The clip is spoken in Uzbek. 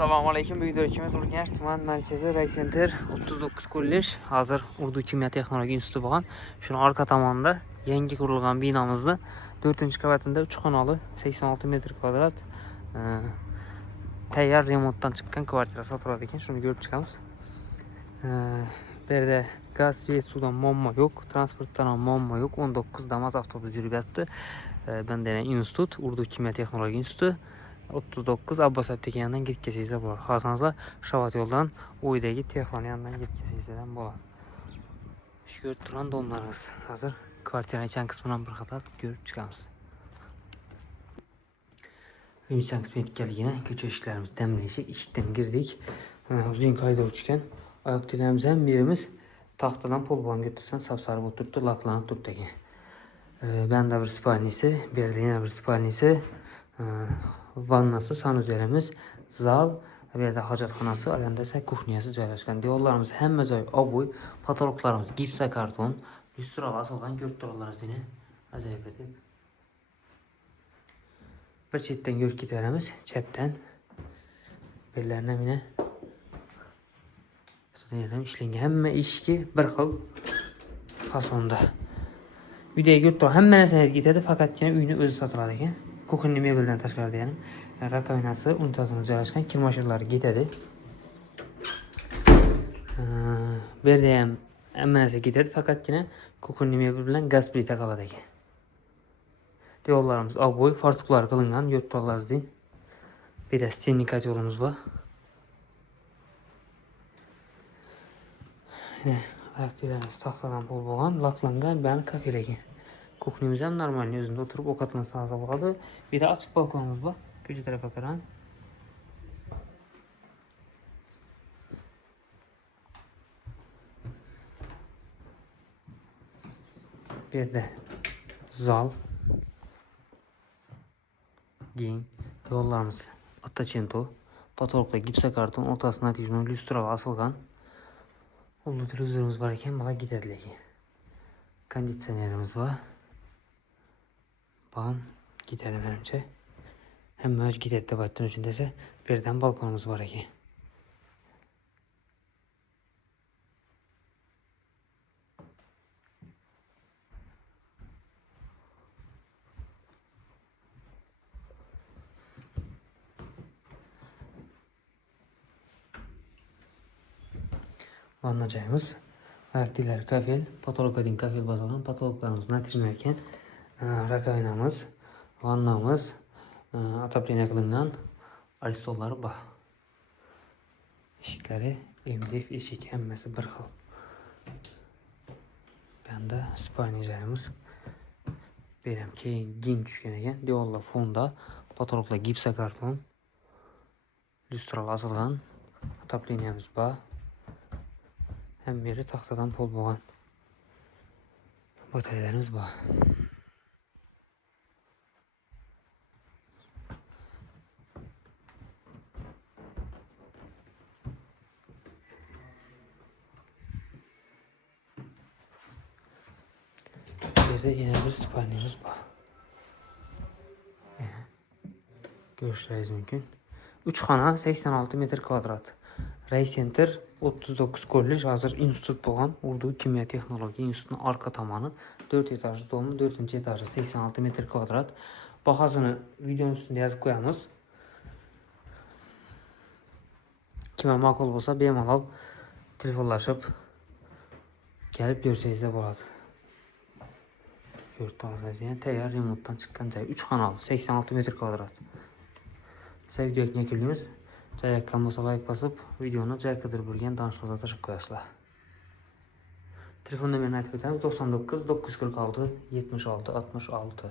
Assalomu alaykum. Bu videoda ikimiz Urganch tuman markazi Raycenter 39 kollej. Hozir Urdu kimyo texnologiya instituti bo'lgan. Shuni orqa tomonida yangi qurilgan binomizda 4-qavatida 3 xonali 86 metr kvadrat tayyor remontdan chiqqan kvartira sotiladi ekan. Shuni ko'rib chiqamiz. Bu yerda gaz, svet, suvdan muammo yo'q, transportdan ham muammo yo'q. 19 Damas avtobus yurib yotibdi. Bunda institut, Urdu kimyo texnologiya instituti 39 Abbos Abtekandan ketkazingizlar bo'ladi. Xohlasangiz Shavat yo'ldan o'ydagi Texlon yonidan ketkazingizlar ham bo'ladi. Shu ko'rib turgan domlarimiz. Hozir kvartiraning ichki qismidan bir qator ko'rib chiqamiz. Uy ichki qismiga yetganligini ko'cha eshiklarimiz ta'mirlashi, eshikdan kirdik. Uzun koridor chiqqan. Oyoq tegamiz ham birimiz taxtadan polvon götürsen sapsarı oturttu, laklanıp turibdi ekan. Bunda bir spalnisi, bu yerda yana bir spalnisi, vannası, sanuzerimiz, zal, bu yerda hojatxonasi, orada esa kuxnyasi joylashgan. Devorlarimiz hamma joy ob'oy, patologlarimiz gipsa karton, lyustralar asalgan ko'rib turibsiz yine. Ajoyib etib. Bir chetdan ko'rib ketaveramiz, chapdan. Bellarni mina ishlangan, hamma eshigi bir xil fasonda. Uydagi ko'rib turib hamma narsangiz ketadi, faqatgina uyni o'zi sotiladi ekan. Kuxonli mebeldan tashqarida yani. Rakovinasi, unitazimiz joylashgan, kirmashirlari ketadi. Bu yerda ham hamma narsa ketadi, faqatgina kuxonli mebel bilan gaz plita qoladi ekan. Devorlarimiz ob'oy, fartuqlar qilingan, ko'rib turibsiz. Bir de stennikat yo'limiz bor. Ayaklarimiz taxtadan pol bo'lgan, laklangan, bani kafelagan. Kuxnyamiz ham normal o'zida o'tirib ovqatlansangiz bo'ladi. Bir de açık balkonumuz bor. Ko'cha tarafga qarang. Bu yerda zal, keng, yo'llarimiz attachento, patologda gipsa karton, o'rtasida natijali lyustralar asilgan. Ulu televizorimiz bor ekan, mana ketadi lekin. Konditsionerimiz bor. Bam, ketadi menimcha. Hamma o'z ketadi deb aytdim uchun desa, bu yerdan balkonimiz bor ekan. Vanna joyimiz, ayaklar kafel, patologdan kafel bazalan, patologlarimiz natijali ekan. Rakovinamiz, vannamiz, отопление qilingan, aristollari bor. Eshiklari MDF eshik, hammasi bir xil. Bunda spalniy joyimiz. Bu ham keng tushgan ekan. Devorlar fonda, patologlar gipsa karton, lyustralar asilgan, отопленияmiz bor. Hem biri taxtadan pol bo'lgan. Batareyalarimiz bor. Burada yine bir spalnimiz var. Görüşleriniz mümkün. 3 xona 86 metr kvadrat. Raycenter 39 kollej, hazır institut bo'lgan. Urdu kimyo texnologiya institutining orqa tomoni 4 etajli domi, 4-etajda 86 metr kvadrat. Bahosini videoning ustida yozib qo'yamiz. Kimga ma'qul bo'lsa bemalol telefonlashib kelib ko'rsangiz bo'ladi. Ko'rib turibsiz, tayyor remontdan chiqqan joy 3 xonali 86 metr kvadrat. Siz videoga yakunlaymiz. Joy yoqqan bo'lsa like bosib, videoni joy qidirib bo'lgan danishlarga tashib qo'yasizlar. Telefon nomerini aytib o'tamiz: 99 946 76 66.